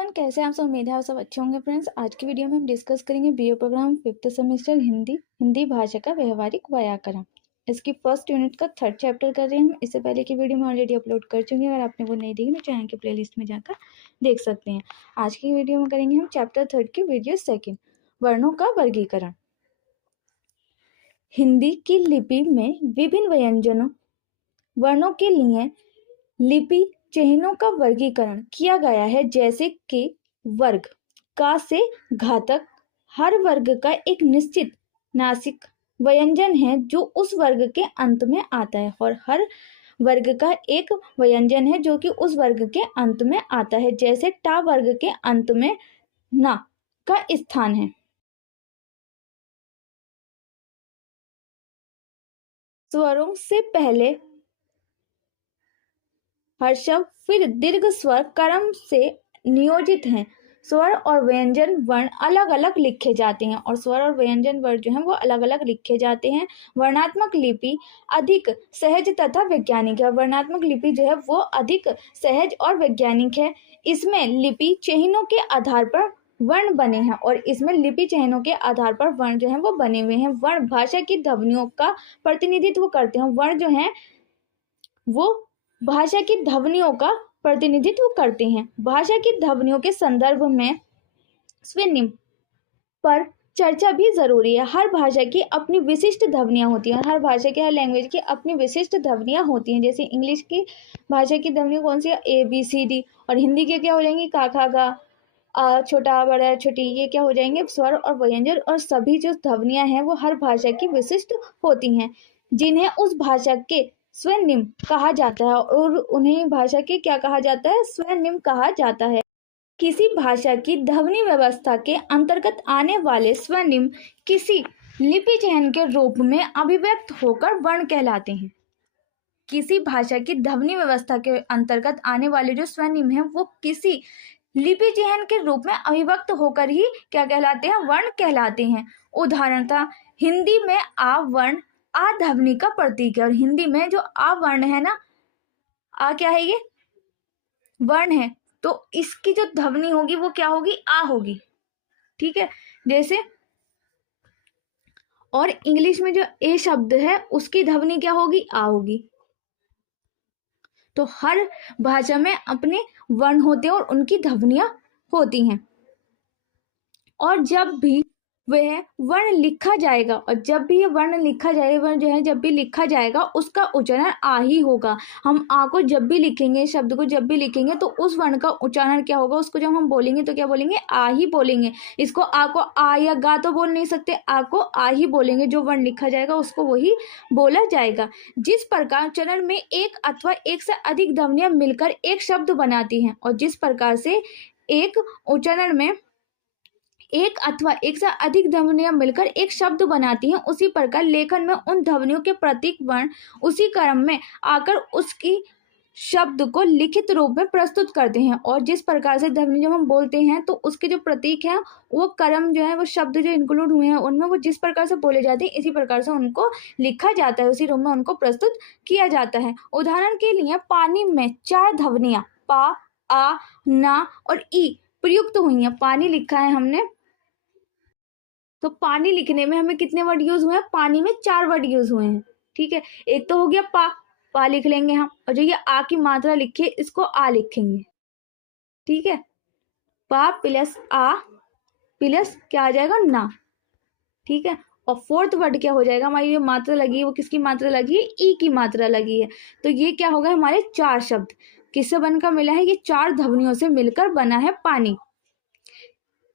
Everyone, कैसे हैं आप सब। उम्मीद है आप सब अच्छे होंगे। फ्रेंड्स, आज की वीडियो में हम डिस्कस करेंगे BA programme 5th semester Hindi भाषा का व्यवहारिक व्याकरण। इसकी फर्स्ट यूनिट का 3rd चैप्टर कर रहे हैं हम। इससे पहले की वीडियो में ऑलरेडी अपलोड कर चुके हैं। अगर आपने वो नहीं देखी तो चैनल के प्लेलिस्ट में जाकर देख सकते हैं। आज की वीडियो में करेंगे हम चैप्टर 3 की वीडियो 2, वर्णों का वर्गीकरण। हिंदी की लिपि में विभिन्न व्यंजनों वर्णों के लिए लिपि चिन्हों का वर्गीकरण किया गया है, जैसे कि वर्ग का से घातक। हर वर्ग का एक निश्चित नासिक व्यंजन है जो उस वर्ग के अंत में आता है, और हर वर्ग का एक व्यंजन है जो कि उस वर्ग के अंत में आता है, जैसे टा वर्ग के अंत में ना का स्थान है। स्वरों से पहले हर्षव फिर दीर्घ स्वर क्रम से नियोजित हैं। स्वर और व्यंजन वर्ण अलग अलग लिखे जाते हैं, और स्वर और व्यंजन वर्ण जो हैं वो अलग अलग लिखे जाते हैं। वर्णात्मक लिपि अधिक सहज तथा वैज्ञानिक है। वर्णात्मक लिपि जो है वो अधिक सहज और वैज्ञानिक है। इसमें लिपि चिन्हों के आधार पर वर्ण बने हैं, और इसमें लिपि चिन्हों के आधार पर वर्ण जो है वो बने हुए हैं। वर्ण भाषा की ध्वनियों का प्रतिनिधित्व करते हैं। वर्ण जो है वो भाषा की ध्वनियों का प्रतिनिधित्व करते हैं। भाषा की ध्वनियों के संदर्भ में स्वीनिम पर चर्चा भी जरूरी है। हर भाषा की अपनी विशिष्ट ध्वनियां होती हैं। हर भाषा की, हर लैंग्वेज की अपनी विशिष्ट ध्वनियां होती हैं। जैसे इंग्लिश की भाषा की ध्वनियां कौन सी है? ABCD। और हिंदी के क्या हो जाएंगी? का, खा, गा, आ, छोटा, बड़ा, छोटी। ये क्या हो जाएंगे? स्वर और व्यंजन। और सभी जो ध्वनियां हैं वो हर भाषा की विशिष्ट होती हैं, जिन्हें उस भाषा के स्वनिम कहा जाता है, और उन्हें भाषा के क्या कहा जाता है? स्वनिम कहा जाता है। किसी भाषा की ध्वनि व्यवस्था के अंतर्गत आने वाले स्वनिम किसी लिपि चिह्न के रूप में अभिव्यक्त होकर वर्ण कहलाते हैं। किसी भाषा की ध्वनि व्यवस्था के अंतर्गत आने वाले जो स्वनिम हैं वो किसी लिपि चिह्न के रूप में अभिव्यक्त होकर ही क्या कहलाते हैं? वर्ण कहलाते हैं। उदाहरणतः हिंदी में आ वर्ण आ ध्वनि का प्रतीक है। और हिंदी में जो आ वर्ण है ना, आ क्या है? ये वर्ण है, तो इसकी जो ध्वनि होगी वो क्या होगी? आ होगी। ठीक है। जैसे, और इंग्लिश में जो ए शब्द है उसकी ध्वनि क्या होगी? आ होगी। तो हर भाषा में अपने वर्ण होते हैं और उनकी ध्वनियां होती हैं। और जब भी वह वर्ण लिखा जाएगा, और जब भी ये वर्ण लिखा जाएगा, वर्ण जो है जब भी लिखा जाएगा उसका उच्चारण आ ही होगा। हम आ को जब भी लिखेंगे, शब्द को जब भी लिखेंगे, तो उस वर्ण का उच्चारण क्या होगा? उसको जब हम बोलेंगे तो क्या बोलेंगे? आ ही बोलेंगे। इसको आ को आ या गा तो बोल नहीं सकते, आ को आ ही बोलेंगे। जो वर्ण लिखा जाएगा उसको वही बोला जाएगा। जिस प्रकार उच्चारण में एक अथवा एक से अधिक ध्वनियां मिलकर एक शब्द बनाती हैं, और जिस प्रकार से एक उच्चारण में एक अथवा एक से अधिक ध्वनियां मिलकर एक शब्द बनाती हैं, उसी प्रकार लेखन में उन ध्वनियों के प्रतीक वर्ण उसी क्रम में आकर उसकी शब्द को लिखित रूप में प्रस्तुत करते हैं। और जिस प्रकार से ध्वनि जब हम बोलते हैं तो उसके जो प्रतीक हैं वो क्रम जो है, वो शब्द जो इंक्लूड हुए हैं उनमें, वो जिस प्रकार से बोले जाते हैं इसी प्रकार से उनको लिखा जाता है, उसी रूप में उनको प्रस्तुत किया जाता है। उदाहरण के लिए पानी में 4 ध्वनियां पा, आ, ना और ई प्रयुक्त हुई हैं। पानी लिखा है हमने, तो पानी लिखने में हमें कितने वर्ड यूज हुए हैं? पानी में 4 वर्ड यूज हुए हैं। ठीक है। एक तो हो गया पा, पा लिख लेंगे हम, और जो ये आ की मात्रा लिखी है इसको आ लिखेंगे। ठीक है। पा प्लस आ प्लस क्या आ जाएगा? ना। ठीक है। और 4th वर्ड क्या हो जाएगा? हमारी जो मात्रा लगी है वो किसकी मात्रा लगी है? ई की मात्रा लगी है। तो ये क्या होगा? हमारे 4 शब्द किससे बनकर मिला है? ये 4 ध्वनियों से मिलकर बना है पानी।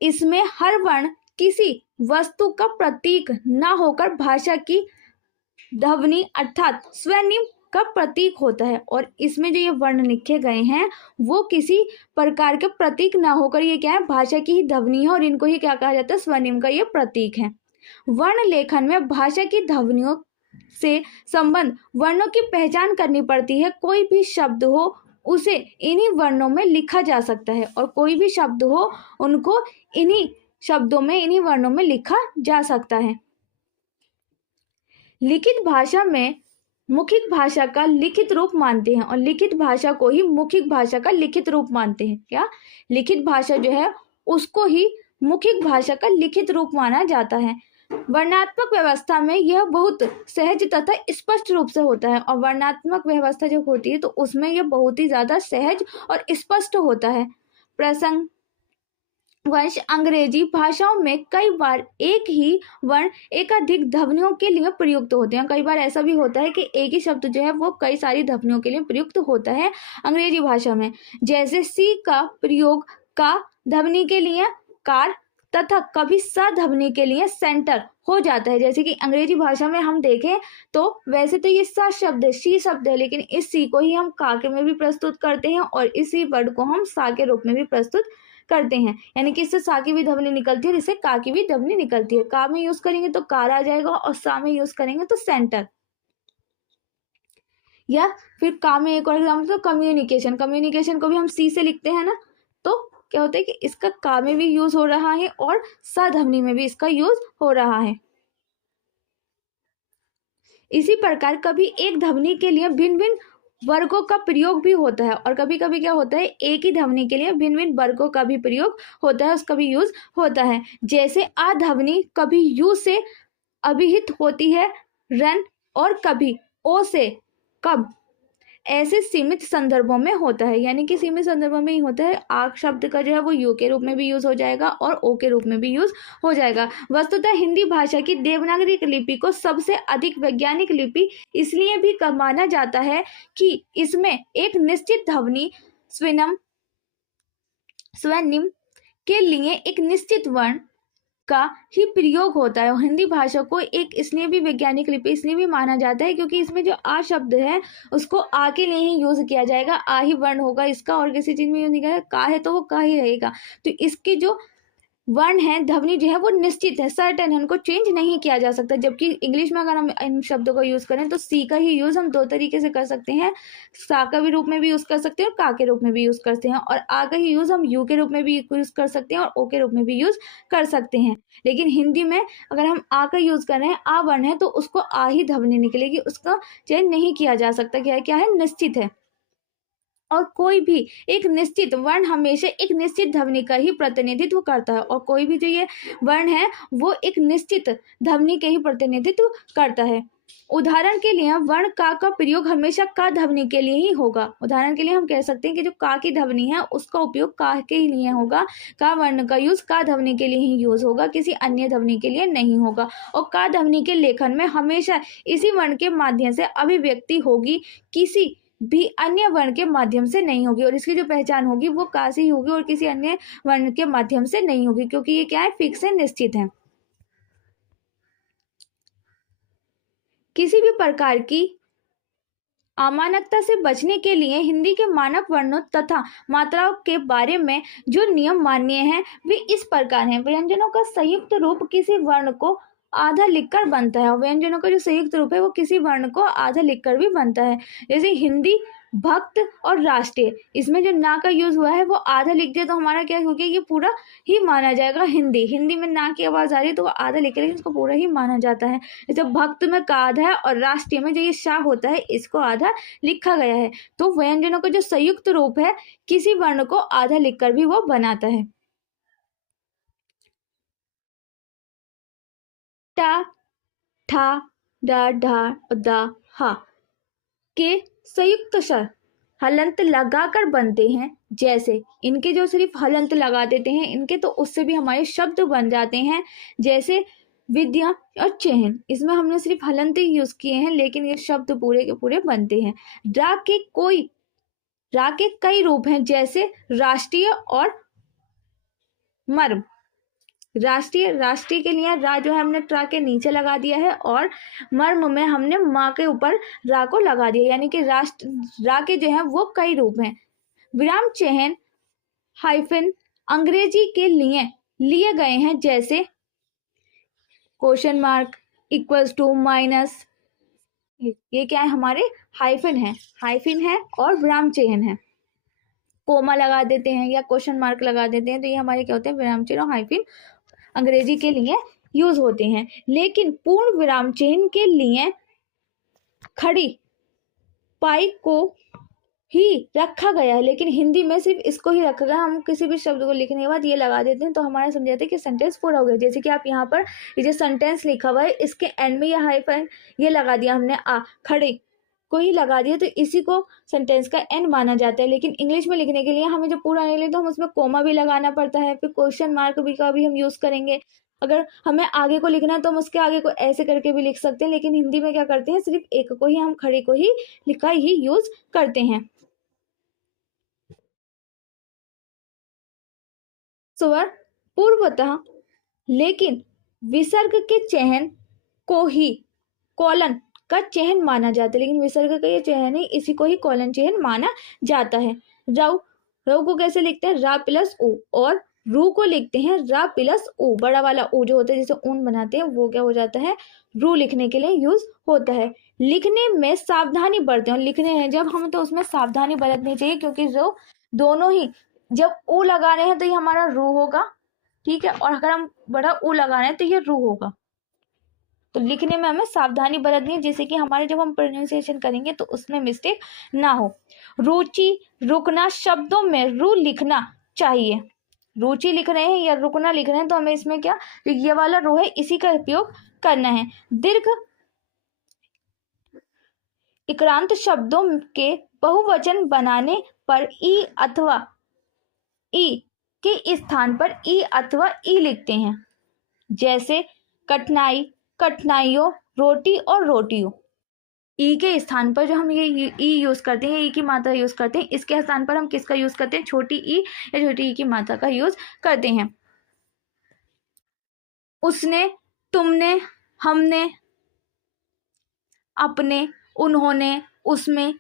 इसमें हर वर्ण किसी वस्तु का प्रतीक न होकर भाषा की ध्वनि अर्थात स्वनिम का प्रतीक होता है। और इसमें जो ये वर्ण लिखे गए हैं वो किसी प्रकार के प्रतीक ना होकर ये क्या है? भाषा की ही ध्वनि है, और इनको ही क्या कहा जाता है? स्वनिम का ये प्रतीक है। वर्ण लेखन में भाषा की ध्वनियों से संबंध वर्णों की पहचान करनी पड़ती है। कोई भी शब्द हो उसे इन्हीं वर्णों में लिखा जा सकता है, और कोई भी शब्द हो उनको इन्हीं शब्दों में, इन्हीं वर्णों में लिखा जा सकता है। लिखित भाषा में मौखिक भाषा का लिखित रूप मानते हैं और लिखित भाषा को ही मौखिक भाषा का लिखित रूप मानते हैं। क्या? लिखित भाषा जो है उसको ही मौखिक भाषा का लिखित रूप माना जाता है। वर्णात्मक व्यवस्था में यह बहुत सहज तथा स्पष्ट रूप से होता है और वर्णात्मक व्यवस्था जो होती है तो उसमें यह बहुत ही ज्यादा सहज और स्पष्ट होता है। प्रसंग वंश अंग्रेजी भाषाओं में कई बार एक ही वर्ण एकाधिक ध्वनियों के लिए प्रयुक्त होते हैं। कई बार ऐसा भी होता है कि एक ही शब्द जो है वो कई सारी ध्वनियों के लिए प्रयुक्त होता है अंग्रेजी भाषा में। जैसे सी का प्रयोग का ध्वनि के लिए कार तथा कभी स ध्वनि के लिए सेंटर हो जाता है। जैसे कि अंग्रेजी भाषा में हम देखें तो वैसे तो ये स शब्द है, शी शब्द है, लेकिन इस सी को ही हम का के में भी प्रस्तुत करते हैं और इसी वर्ड को हम सा के रूप में भी प्रस्तुत करते हैं। यानी कि इससे सा की भी ध्वनि निकलती है और इससे का की भी ध्वनि निकलती है। का में यूज करेंगे तो कार आ जाएगा और सा में यूज करेंगे तो सेंटर। या फिर का में एक और एग्जाम्पल तो कम्युनिकेशन, कम्युनिकेशन को भी हम सी से लिखते हैं ना, तो क्या होता है कि इसका का में भी यूज हो रहा है और सा ध्वनि में भी इसका यूज हो रहा है। इसी प्रकार कभी एक ध्वनि के लिए भिन्न भिन्न वर्गों का प्रयोग भी होता है और कभी कभी क्या होता है एक ही ध्वनि के लिए भिन्न भिन्न वर्गों का भी प्रयोग होता है, उसका भी यूज होता है। जैसे आ ध्वनि कभी यू से अभिहित होती है रन और कभी ओ से कब, ऐसे सीमित संदर्भों में होता है। यानी कि सीमित संदर्भों में ही होता है। आग शब्द का जो है वो यू के रूप में भी यूज हो जाएगा और ओ के रूप में भी यूज हो जाएगा। वस्तुतः हिंदी भाषा की देवनागरी लिपि को सबसे अधिक वैज्ञानिक लिपि इसलिए भी माना जाता है कि इसमें एक निश्चित ध्वनि स्वनिम के लिए एक निश्चित वर्ण का ही प्रयोग होता है। और हिंदी भाषा को एक इसलिए भी वैज्ञानिक लिपि इसलिए भी माना जाता है क्योंकि इसमें जो आ शब्द है उसको आ के लिए ही यूज किया जाएगा। आ ही वर्ण होगा इसका और किसी चीज में यूज नहीं करेगा। का है तो वो का ही रहेगा। तो इसकी जो वर्ण है ध्वनि जो है वो निश्चित है, सर्टेन है, उनको चेंज नहीं किया जा सकता। जबकि इंग्लिश में अगर हम इन शब्दों का यूज करें तो सी का ही यूज हम दो तरीके से कर सकते हैं। सा का भी रूप में भी यूज कर सकते हैं और का के रूप में भी यूज करते हैं और आ का ही यूज हम यू के रूप में भी यूज कर सकते हैं और ओ के रूप में भी यूज कर सकते हैं। लेकिन हिंदी में अगर हम आ का यूज कर रहे हैं, आ वर्ण है तो उसको आ ही ध्वनि निकलेगी, उसका चेंज नहीं किया जा सकता। क्या है निश्चित है। और कोई भी एक निश्चित वर्ण हमेशा एक निश्चित ध्वनि का ही प्रतिनिधित्व करता है और कोई भी जो ये वर्ण है वो एक निश्चित ध्वनि के ही प्रतिनिधित्व करता है। उदाहरण के लिए वर्ण का प्रयोग हमेशा का ध्वनि के लिए ही होगा। उदाहरण के लिए हम कह सकते हैं कि जो का की ध्वनि है उसका उपयोग का के ही लिए होगा। का वर्ण का यूज का ध्वनि के लिए ही यूज होगा, किसी अन्य ध्वनि के लिए नहीं होगा। और का ध्वनि के लेखन में हमेशा इसी वर्ण के माध्यम से अभिव्यक्ति होगी, किसी भी अन्य वर्ण के माध्यम से नहीं होगी। और इसकी जो पहचान होगी वो का से ही होगी और किसी अन्य वर्ण के माध्यम से नहीं होगी, क्योंकि ये क्या है फिक्स है, निश्चित है। किसी भी प्रकार की अमानकता से बचने के लिए हिंदी के मानक वर्णों तथा मात्राओं के बारे में जो नियम मान्य हैं वे इस प्रकार हैं। व्यंजनों का संयुक्त रूप किसी वर्ण को आधा लिखकर बनता है। व्यंजनों का जो संयुक्त रूप है वो किसी वर्ण को आधा लिखकर भी बनता है। जैसे हिंदी, भक्त और राष्ट्रीय, इसमें जो ना का यूज हुआ है वो आधा लिख दिया तो हमारा क्या हो गया, ये पूरा ही माना जाएगा। हिंदी, हिंदी में ना की आवाज आ रही है तो वो आधा लिख लेकिन इसको पूरा ही माना जाता है। जैसे भक्त में का आधा है और राष्ट्रीय में जो ये शाह होता है इसको आधा लिखा गया है। तो व्यंजनों का जो संयुक्त रूप है किसी वर्ण को आधा लिखकर भी वो बनाता है। टा, ठा, डा, ढा और दा, हा के संयुक्त स्वर हलंत लगाकर बनते हैं। जैसे इनके जो सिर्फ हलंत लगा देते हैं इनके, तो उससे भी हमारे शब्द बन जाते हैं। जैसे विद्या और चहन, इसमें हमने सिर्फ हलंत ही यूज किए हैं लेकिन ये शब्द पूरे के पूरे बनते हैं। रा के कई रूप हैं, जैसे राष्ट्रीय और मर्म। राष्ट्रीय के लिए रा जो है हमने ट्रा के नीचे लगा दिया है और मर्म में हमने माँ के ऊपर रा को लगा दिया। यानी कि रा के जो है वो कई रूप हैं। विराम चिन्ह हाइफन अंग्रेजी के लिए गए हैं, जैसे question mark, equals to, minus. ये क्या है हमारे हाइफन है और विराम चिन्ह है। कोमा लगा देते हैं या क्वेश्चन मार्क लगा देते हैं तो ये हमारे क्या होते हैं, विराम चिन्ह और हाइफन अंग्रेजी के लिए यूज होते हैं। लेकिन पूर्ण विराम चिन्ह के लिए खड़ी पाई को ही रखा गया है, लेकिन हिंदी में सिर्फ इसको ही रखा गया। हम किसी भी शब्द को लिखने के बाद ये लगा देते हैं तो हमारा समझ जाते हैं कि सेंटेंस पूरा हो गया। जैसे कि आप यहाँ पर ये जो सेंटेंस लिखा हुआ है इसके एंड में ये हाइफन ये लगा दिया हमने, खड़े को ही लगा दिया, तो इसी को सेंटेंस का एंड माना जाता है। लेकिन इंग्लिश में लिखने के लिए हमें जब पूरा नहीं लिखते तो हम उसमें कोमा भी लगाना पड़ता है, फिर क्वेश्चन मार्क भी का भी हम यूज़ करेंगे। अगर हमें आगे को लिखना है तो हम उसके आगे को ऐसे करके भी लिख सकते हैं, लेकिन हिंदी में क्या करते हैं, सिर्फ एक को ही हम खड़े को ही लिखा ही यूज करते हैं। स्वर पूर्वतः लेकिन विसर्ग के चयन को ही कॉलन का चयन माना जाता है, लेकिन विसर्ग का ये चयन है इसी को ही कॉलन चयन माना जाता है। रव रव को कैसे लिखते हैं, रा प्लस उ, और रू को लिखते हैं रा प्लस उ। बड़ा वाला उ जो होता है जिसे ऊन बनाते हैं वो क्या हो जाता है, रू लिखने के लिए यूज होता है। लिखने में सावधानी बरतें, और लिखने हैं जब हम तो उसमें सावधानी बरतनी चाहिए, क्योंकि जो दोनों ही जब उ लगा रहे हैं तो ये हमारा रू होगा, ठीक है, और अगर हम बड़ा उ लगा रहे हैं तो ये रू होगा। तो लिखने में हमें सावधानी बरतनी है, जैसे कि हमारे जब हम प्रोनाउंसिएशन करेंगे तो उसमें मिस्टेक ना हो। रुचि रुकना शब्दों में रू लिखना चाहिए। रुचि लिख रहे हैं या रुकना लिख रहे हैं तो हमें इसमें क्या, ये वाला रू है इसी का उपयोग करना है। दीर्घ इक्रांत शब्दों के बहुवचन बनाने पर ई अथवा ई के स्थान पर ई अथवा ई लिखते हैं, जैसे कठिनाई कठिनाइयों, रोटी और रोटियों। ई के स्थान पर जो हम ये ई यूज करते हैं, ई की मात्रा यूज करते हैं, इसके स्थान पर हम किसका यूज करते हैं, छोटी ई या छोटी ई की मात्रा का यूज करते हैं। उसने, तुमने, हमने, अपने, उन्होंने, उसमें,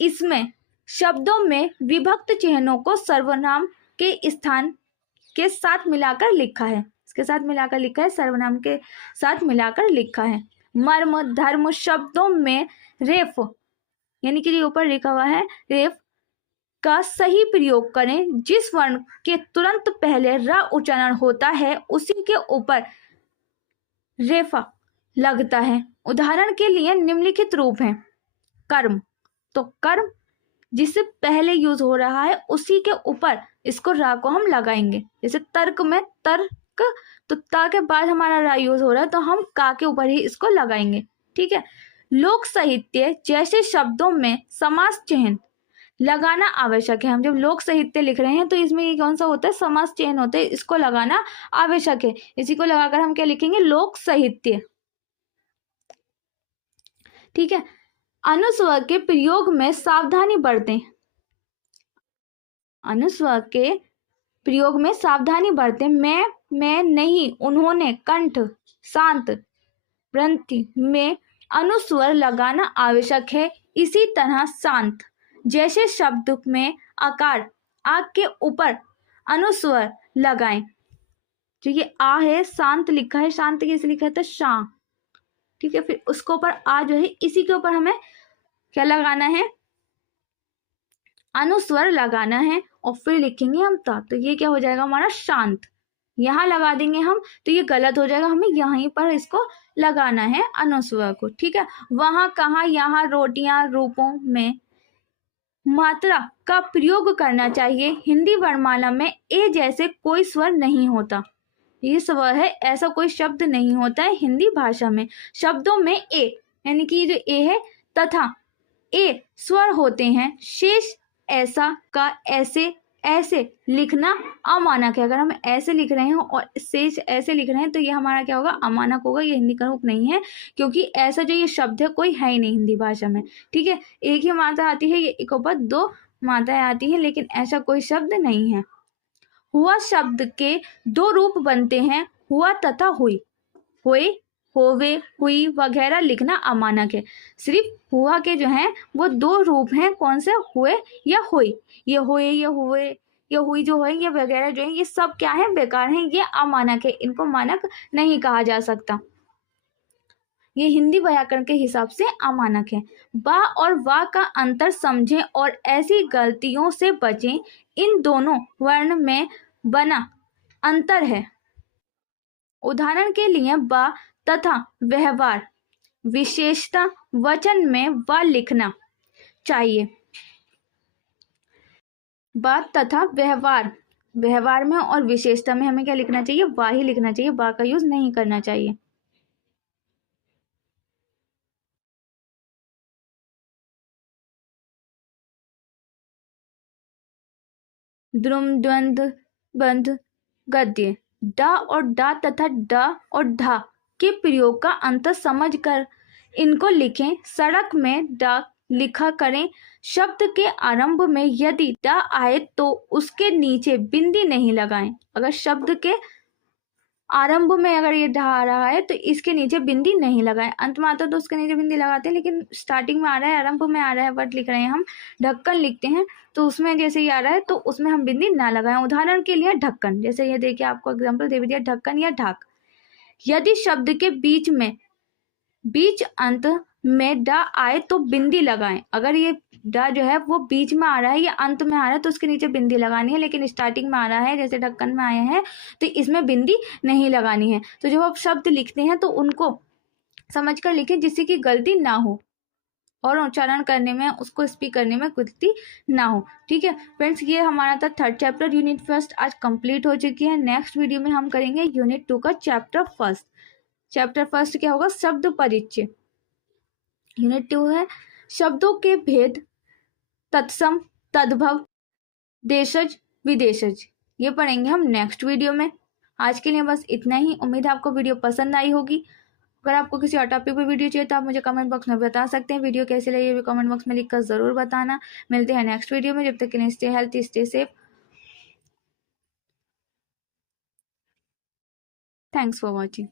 इसमें शब्दों में विभक्त चिन्हों को सर्वनाम के स्थान के साथ मिलाकर लिखा है, इसके साथ मिलाकर लिखा है, सर्वनाम के साथ मिलाकर लिखा है। मर्म धर्म शब्दों में रेफ यानी कि ऊपर लिखा हुआ है रेफ का सही प्रयोग करें। जिस वर्ण के तुरंत पहले र उच्चारण होता है उसी के ऊपर रेफा लगता है। उदाहरण के लिए निम्नलिखित रूप हैं। कर्म, तो कर्म जिससे पहले यूज हो रहा है उसी के ऊपर इसको रा को हम लगाएंगे। जैसे तर्क में तर्क, तो ता के बाद हमारा रा यूज हो रहा है तो हम का के ऊपर ही इसको लगाएंगे, ठीक है। लोक साहित्य जैसे शब्दों में समास चिन्ह लगाना आवश्यक है। हम जब लोक साहित्य लिख रहे हैं तो इसमें ये कौन सा होता है, समास चिन्ह होता है, इसको लगाना आवश्यक है। इसी को लगाकर हम क्या लिखेंगे, लोक साहित्य, ठीक है। अनुस्वर के प्रयोग में सावधानी बरतें, अनुस्वर के प्रयोग में सावधानी बरतें। मैं, नहीं, उन्होंने, कंठ, शांत, वृंति में अनुस्वर लगाना आवश्यक है। इसी तरह शांत जैसे शब्द में आकार आ के ऊपर अनुस्वर लगाएं। जो ये आ है शांत लिखा है, शांत कैसे लिखा है, तो शा, ठीक है। फिर उसके ऊपर आ जो है इसी के ऊपर हमें क्या लगाना है, अनुस्वर लगाना है, और फिर लिखेंगे हम ता, तो ये क्या हो जाएगा हमारा शांत। यहाँ लगा देंगे हम तो ये गलत हो जाएगा, हमें यहीं पर इसको लगाना है अनुस्वर को, ठीक है। वहां, कहाँ, यहाँ, रोटियां, रूपों में मात्रा का प्रयोग करना चाहिए। हिंदी वर्णमाला में ए जैसे कोई स्वर नहीं होता, ये स्वर है, ऐसा कोई शब्द नहीं होता है हिंदी भाषा में। शब्दों में ए यानी कि जो ए है तथा ए स्वर होते हैं, शेष ऐसा का ऐसे ऐसे लिखना अमानक है। अगर हम ऐसे लिख रहे हैं और शेष ऐसे लिख रहे हैं तो ये हमारा क्या होगा, अमानक होगा, ये हिंदी का रूप नहीं है, क्योंकि ऐसा जो ये शब्द है कोई है ही नहीं हिंदी भाषा में, ठीक है। एक ही मात्रा आती है, ये एक ऊपर दो मात्राएं आती है, लेकिन ऐसा कोई शब्द नहीं है। हुआ शब्द के दो रूप बनते हैं, हुआ तथा हुई। हुए, होवे, हुई वगैरह लिखना अमानक है। सिर्फ हुआ के जो हैं वो दो रूप हैं, कौन से, हुए या हुई। ये हुए, ये हुए, ये हुई जो है, ये वगैरह जो है, ये सब क्या है, बेकार हैं, ये अमानक है, इनको मानक नहीं कहा जा सकता, ये हिंदी व्याकरण के हिसाब से अमानक है। बा और वा का अंतर समझें और ऐसी गलतियों से बचें। इन दोनों वर्ण में बना अंतर है। उदाहरण के लिए बा तथा व्यवहार, विशेषता वचन में व लिखना चाहिए। बात तथा व्यवहार, व्यवहार में और विशेषता में हमें क्या लिखना चाहिए, वा ही लिखना चाहिए, बा का यूज नहीं करना चाहिए। द्रुम, द्वंद्व, बंध, गद्य। ड और डा तथा ड और ढा के प्रयोग का अंतर समझ कर इनको लिखें। सड़क में ड लिखा करें। शब्द के आरंभ में यदि ड आए तो उसके नीचे बिंदी नहीं लगाएं। अगर शब्द के आरंभ में अगर ये ढा आ रहा है तो इसके नीचे बिंदी नहीं लगाएं। अंत में आता तो उसके नीचे बिंदी लगाते हैं, लेकिन स्टार्टिंग में आ रहा है, आरंभ में आ रहा है, वर्ड लिख रहे हैं हम, ढक्कन लिखते हैं तो उसमें जैसे ये आ रहा है तो उसमें हम बिंदी ना लगाएं। उदाहरण के लिए ढक्कन, जैसे ये देखिए आपको एग्जाम्पल दे दिया, ढक्कन या ढाक। यदि शब्द के बीच अंत में ड आए तो बिंदी लगाएं। अगर ये ड जो है वो बीच में आ रहा है या अंत में आ रहा है तो उसके नीचे बिंदी लगानी है, लेकिन स्टार्टिंग में आ रहा है जैसे ढक्कन में आए हैं तो इसमें बिंदी नहीं लगानी है। तो जब आप शब्द लिखते हैं तो उनको समझकर लिखें जिससे कि गलती ना हो और उच्चारण करने में, उसको स्पीक करने में गलती ना हो। ठीक है फ्रेंड्स, ये हमारा था थर्ड चैप्टर यूनिट फर्स्ट आज कंप्लीट हो चुकी है। नेक्स्ट वीडियो में हम करेंगे यूनिट 2 का चैप्टर फर्स्ट। चैप्टर फर्स्ट क्या होगा, शब्द परिचय। यूनिट 2 है शब्दों के भेद, तत्सम, तद्भव, देशज, विदेशज। ये पढ़ेंगे हम नेक्स्ट वीडियो में। आज के लिए बस इतना ही। उम्मीद है आपको वीडियो पसंद आई होगी। अगर आपको किसी और टॉपिक पर वीडियो चाहिए तो आप मुझे कमेंट बॉक्स में बता सकते हैं। वीडियो कैसे लगी ये कमेंट बॉक्स में लिखकर ज़रूर बताना। मिलते हैं नेक्स्ट वीडियो में, जब तक के लिए stay healthy, stay safe. Thanks for watching.